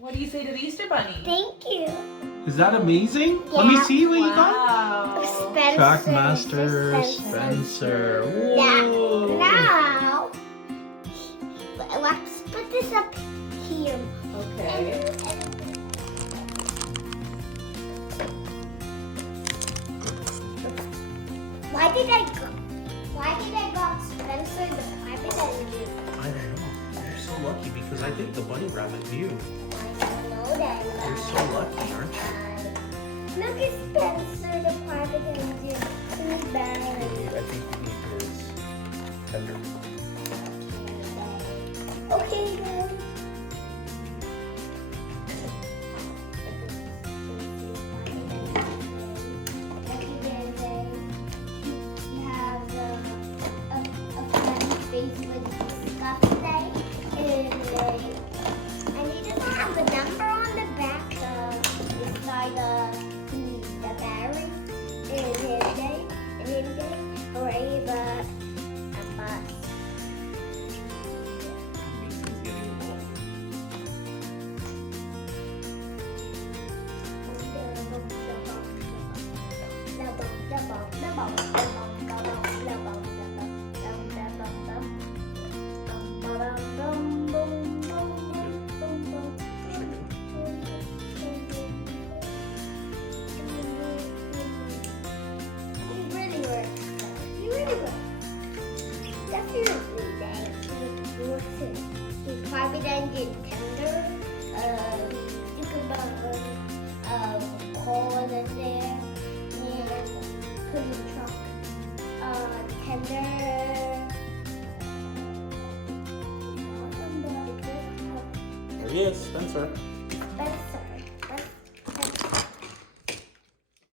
What do you say to the Easter Bunny? Thank you. Is that amazing? Let me Yeah. see what you got. Wow. Spencer. Trackmaster Spencer. Whoa. Now, let's put this up here. Okay. Why did I got Spencer the private engine? I don't know. You're so lucky because I think the bunny rabbit knew. I don't know that. You're so lucky, aren't you? Look at Spencer the private engine in his bag. I think you need his tender. Okay, then. He has a funny face with stuff today. And he doesn't have a number on the back beside the battery. And his day, hooray, but Mason's getting involved. Private engine tender, coal in there, and cooking truck, tender. There he is, Spencer.